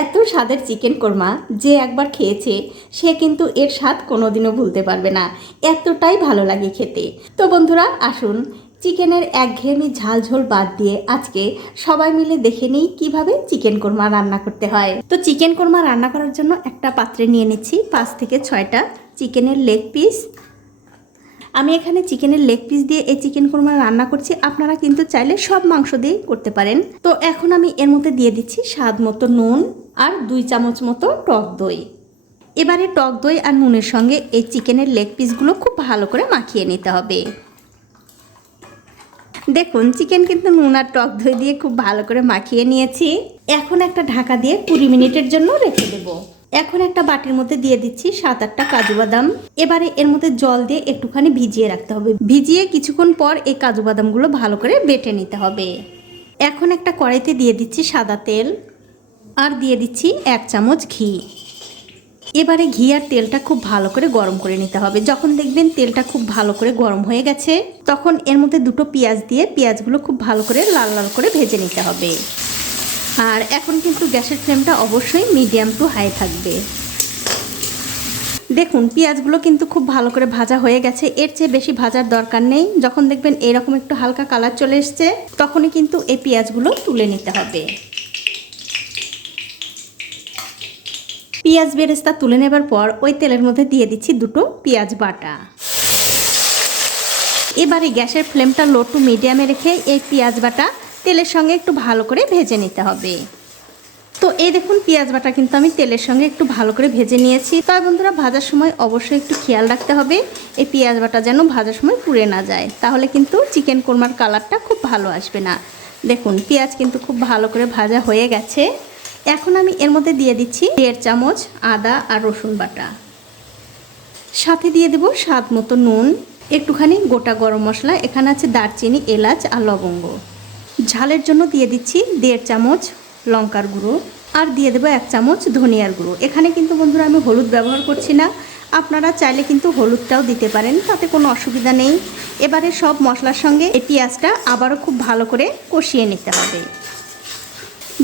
এত স্বাদের চিকেন কোরমা যে একবার খেয়েছে, সে কিন্তু এর স্বাদ কোনোদিনও ভুলতে পারবে না। এতটাই ভালো লাগে খেতে। তো বন্ধুরা, আসুন, চিকেনের একঘেয়েমি ঝাল ঝোল বাদ দিয়ে আজকে সবাই মিলে দেখে নিই কীভাবে চিকেন কোরমা রান্না করতে হয়। তো চিকেন কোরমা রান্না করার জন্য একটা পাত্রে নিয়ে নিচ্ছি পাঁচ থেকে ছয়টা চিকেনের লেগ পিস আমি এখানে চিকেনের লেগ পিস দিয়ে এই চিকেন কোরমা রান্না করছি। আপনারা কিন্তু চাইলে সব মাংস দিয়েই করতে পারেন। তো এখন আমি এর মধ্যে দিয়ে দিচ্ছি স্বাদ মতো নুন আর দুই চামচ মতো টক দই। এবারে টক দই আর নুনের সঙ্গে এই চিকেনের লেগ পিসগুলো খুব ভালো করে মাখিয়ে নিতে হবে। দেখুন চিকেন কিন্তু নুন আর টক দই দিয়ে খুব ভালো করে মাখিয়ে নিয়েছি। এখন একটা ঢাকা দিয়ে কুড়ি মিনিটের জন্য রেখে দেবো। এখন একটা বাটির মধ্যে দিয়ে দিচ্ছি সাত আটটা কাজু বাদাম। এবারে এর মধ্যে জল দিয়ে একটুখানি ভিজিয়ে রাখতে হবে। ভিজিয়ে কিছুক্ষণ পর এই কাজু বাদামগুলো ভালো করে বেটে নিতে হবে। এখন একটা কড়াইতে দিয়ে দিচ্ছি সাদা তেল আর দিয়ে দিচ্ছি এক চামচ ঘি। এবারে ঘি আর তেলটা খুব ভালো করে গরম করে নিতে হবে। যখন দেখবেন তেলটা খুব ভালো করে গরম হয়ে গেছে, তখন এর মধ্যে দুটো পেঁয়াজ দিয়ে পেঁয়াজগুলো খুব ভালো করে লাল লাল করে ভেজে নিতে হবে। আর এখন কিন্তু গ্যাসের ফ্লেমটা অবশ্যই মিডিয়াম টু হাই থাকবে। দেখুন, পেঁয়াজগুলো কিন্তু খুব ভালো করে ভাজা হয়ে গেছে। এর চেয়ে বেশি ভাজার দরকার নেই। যখন দেখবেন এরকম একটু হালকা কালার চলে এসছে, তখনই কিন্তু এই পেঁয়াজগুলো তুলে নিতে হবে। পেঁয়াজ বেরেস্তা তুলে নেবার পর ওই তেলের মধ্যে দিয়ে দিচ্ছি দুটো পেঁয়াজ বাটা। এবারে গ্যাসের ফ্লেমটা লো টু মিডিয়ামে রেখে এই পেঁয়াজ বাটা তেলের সঙ্গে একটু ভালো করে ভেজে নিতে হবে। তো এই দেখুন, পেঁয়াজ বাটা কিন্তু আমি তেলের সঙ্গে একটু ভালো করে ভেজে নিয়েছি। তবে বন্ধুরা, ভাজার সময় অবশ্যই একটু খেয়াল রাখতে হবে। এই পেঁয়াজ বাটা যেন ভাজার সময় পুড়ে না যায়। তাহলে কিন্তু চিকেন কোরমার কালারটা খুব ভালো আসবে না। দেখুন, পেঁয়াজ কিন্তু খুব ভালো করে ভাজা হয়ে গেছে। এখন আমি এর মধ্যে দিয়ে দিচ্ছি দেড় চামচ আদা আর রসুন বাটা। সাথে দিয়ে দেব স্বাদ মতো নুন। একটুখানি গোটা গরম মশলা। এখানে আছে দারচিনি, এলাচ আর লবঙ্গ। ঝালের জন্য দিয়ে দিচ্ছি দেড় চামচ লঙ্কার গুঁড়ো আর দিয়ে দেবো এক চামচ ধনিয়ার গুঁড়ো। এখানে কিন্তু বন্ধুরা আমি হলুদ ব্যবহার করছি না। আপনারা চাইলে কিন্তু হলুদটাও দিতে পারেন, তাতে কোনো অসুবিধা নেই। এবারে সব মশলার সঙ্গে এই পেঁয়াজটা আবারও খুব ভালো করে কষিয়ে নিতে হবে।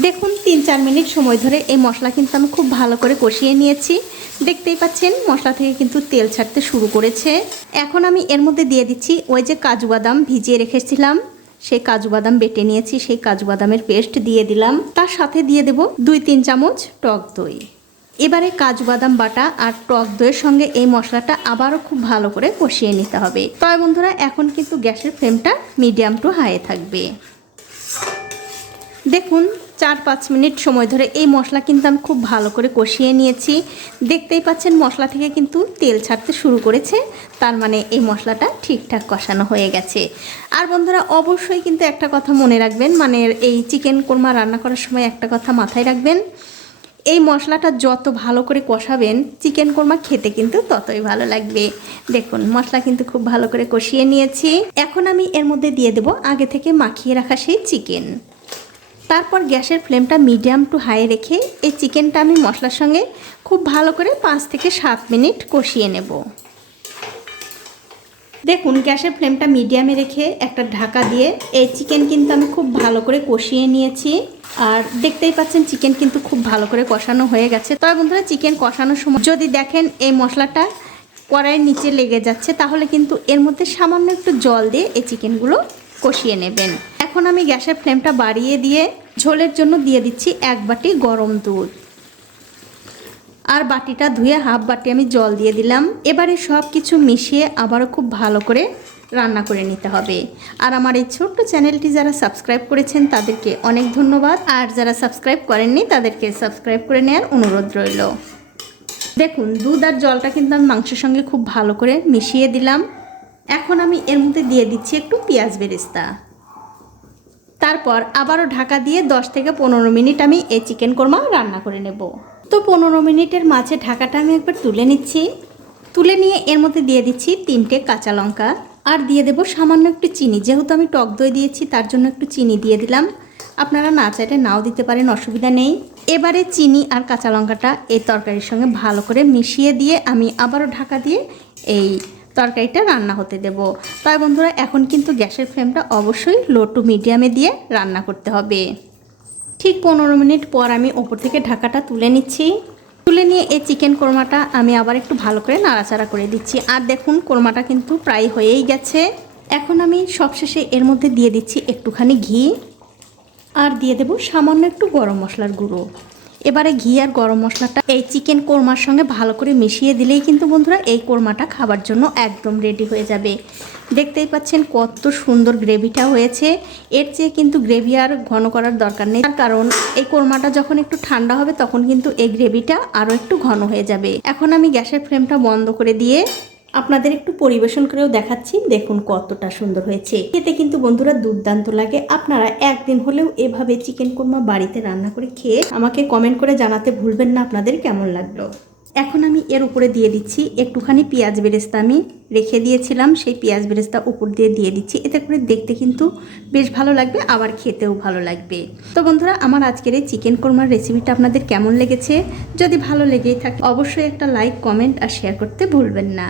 দেখুন, তিন চার মিনিট সময় ধরে এই মশলা কিন্তু আমি খুব ভালো করে কষিয়ে নিয়েছি। দেখতেই পাচ্ছেন, মশলা থেকে কিন্তু তেল ছাড়তে শুরু করেছে। এখন আমি এর মধ্যে দিয়ে দিচ্ছি ওই যে কাজু বাদাম ভিজিয়ে রেখেছিলাম। সেই কাজু বাদাম বেটে নিয়েছি, সেই কাজু বাদামের পেস্ট দিয়ে দিলাম। তার সাথে দিয়ে দেব দুই তিন চামচ টক দই। এবারে কাজু বাদাম বাটা আর টক দইয়ের সঙ্গে এই মশলাটা আবারও খুব ভালো করে কষিয়ে নিতে হবে। তবে বন্ধুরা, এখন কিন্তু গ্যাসের ফ্লেমটা মিডিয়াম টু হাই থাকবে। দেখুন চার পাঁচ মিনিট সময় ধরে এই মশলা কিন্তু আমি খুব ভালো করে কষিয়ে নিয়েছি। দেখতেই পাচ্ছেন মশলা থেকে কিন্তু তেল ছাড়তে শুরু করেছে। তার মানে এই মশলাটা ঠিকঠাক কষানো হয়ে গেছে। আর বন্ধুরা, অবশ্যই কিন্তু একটা কথা মনে রাখবেন মানে এই চিকেন কোরমা রান্না করার সময় একটা কথা মাথায় রাখবেন, এই মশলাটা যত ভালো করে কষাবেন, চিকেন কোরমা খেতে কিন্তু ততই ভালো লাগবে। দেখুন, মশলা কিন্তু খুব ভালো করে কষিয়ে নিয়েছি। এখন আমি এর মধ্যে দিয়ে দেব আগে থেকে মাখিয়ে রাখা সেই চিকেন। তারপর গ্যাসের ফ্লেমটা মিডিয়াম টু হাই রেখে এই চিকেনটা আমি মশলার সঙ্গে খুব ভালো করে পাঁচ থেকে সাত মিনিট কষিয়ে নেব। দেখুন, গ্যাসের ফ্লেমটা মিডিয়ামে রেখে একটা ঢাকা দিয়ে এই চিকেন কিন্তু আমি খুব ভালো করে কষিয়ে নিয়েছি। আর দেখতেই পাচ্ছেন, চিকেন কিন্তু খুব ভালো করে কষানো হয়ে গেছে। তবে বন্ধুরা, চিকেন কষানোর সময় যদি দেখেন এই মশলাটা কড়াইয়ের নিচে লেগে যাচ্ছে, তাহলে কিন্তু এর মধ্যে সামান্য একটু জল দিয়ে এই চিকেনগুলো কষিয়ে নেবেন। এখন আমি গ্যাসের ফ্লেমটা বাড়িয়ে দিয়ে ঝোলের জন্য দিয়ে দিচ্ছি এক বাটি গরম দুধ। আর বাটিটা ধুয়ে হাফ বাটি আমি জল দিয়ে দিলাম। এবারে সব কিছু মিশিয়ে আবারও খুব ভালো করে রান্না করে নিতে হবে। আর আমার এই ছোট্ট চ্যানেলটি যারা সাবস্ক্রাইব করেছেন, তাদেরকে অনেক ধন্যবাদ। আর যারা সাবস্ক্রাইব করেননি, তাদেরকে সাবস্ক্রাইব করে নেওয়ার অনুরোধ রইল। দেখুন, দুধ আর জলটা কিন্তু আমি মাংসের সঙ্গে খুব ভালো করে মিশিয়ে দিলাম। এখন আমি এর মধ্যে দিয়ে দিচ্ছি একটু পেঁয়াজ বেরেস্তা। তারপর আবারও ঢাকা দিয়ে 10 থেকে পনেরো মিনিট আমি এই চিকেন কোরমা রান্না করে নেব। তো পনেরো মিনিটের মাঝে ঢাকাটা আমি একবার তুলে নিচ্ছি। তুলে নিয়ে এর মধ্যে দিয়ে দিচ্ছি তিনটে কাঁচা লঙ্কা। আর দিয়ে দেবো সামান্য একটু চিনি। যেহেতু আমি টক দই দিয়েছি, তার জন্য একটু চিনি দিয়ে দিলাম। আপনারা না চাইলে নাও দিতে পারেন, অসুবিধা নেই। এবারে চিনি আর কাঁচা লঙ্কাটা এই তরকারির সঙ্গে ভালো করে মিশিয়ে দিয়ে আমি আবারও ঢাকা দিয়ে এই তরকারিটা রান্না হতে দেব। তাই বন্ধুরা, এখন কিন্তু গ্যাসের ফ্লেমটা অবশ্যই লো টু মিডিয়ামে দিয়ে রান্না করতে হবে। ঠিক পনেরো মিনিট পর আমি ওপর থেকে ঢাকাটা তুলে নিচ্ছি। তুলে নিয়ে এই চিকেন কোরমাটা আমি আবার একটু ভালো করে নাড়াচাড়া করে দিচ্ছি। আর দেখুন, কোরমাটা কিন্তু প্রায় হয়েই গেছে। এখন আমি সবশেষে এর মধ্যে দিয়ে দিচ্ছি একটুখানি ঘি। আর দিয়ে দেবো সামান্য একটু গরম মশলার গুঁড়ো। এবারে ঘি আর গরম মশলাটা এই চিকেন কোরমার সঙ্গে ভালো করে মিশিয়ে দিলেই কিন্তু বন্ধুরা এই কোরমাটা খাবার জন্য একদম রেডি হয়ে যাবে। দেখতেই পাচ্ছেন কত সুন্দর গ্রেভিটা হয়েছে। এর চেয়ে কিন্তু গ্রেভি আর ঘন করার দরকার নেই। তার কারণ এই কোরমাটা যখন একটু ঠান্ডা হবে তখন কিন্তু এই গ্রেভিটা আরও একটু ঘন হয়ে যাবে। এখন আমি গ্যাসের ফ্লেমটা বন্ধ করে দিয়ে আপনাদের একটু পরিবেশন করেও দেখাচ্ছি, দেখুন কতটা সুন্দর হয়েছে। খেতে কিন্তু বন্ধুরা দুর্দান্ত লাগে। আপনারা একদিন হলেও এভাবে চিকেন কোরমা বাড়িতে রান্না করে খেয়ে আমাকে কমেন্ট করে জানাতে ভুলবেন না আপনাদের কেমন লাগল। এখন আমি এর উপরে দিয়ে দিচ্ছি একটুখানি পেঁয়াজ বেরেস্তা। আমি রেখে দিয়েছিলাম, সেই পেঁয়াজ বেরেস্তা উপর দিয়ে দিয়ে দিচ্ছি। এতে করে দেখতে কিন্তু বেশ ভালো লাগবে, আবার খেতেও ভালো লাগবে। তো বন্ধুরা, আমার আজকের এই চিকেন কোরমার রেসিপিটা আপনাদের কেমন লেগেছে? যদি ভালো লেগেই থাকে, অবশ্যই একটা লাইক, কমেন্ট আর শেয়ার করতে ভুলবেন না।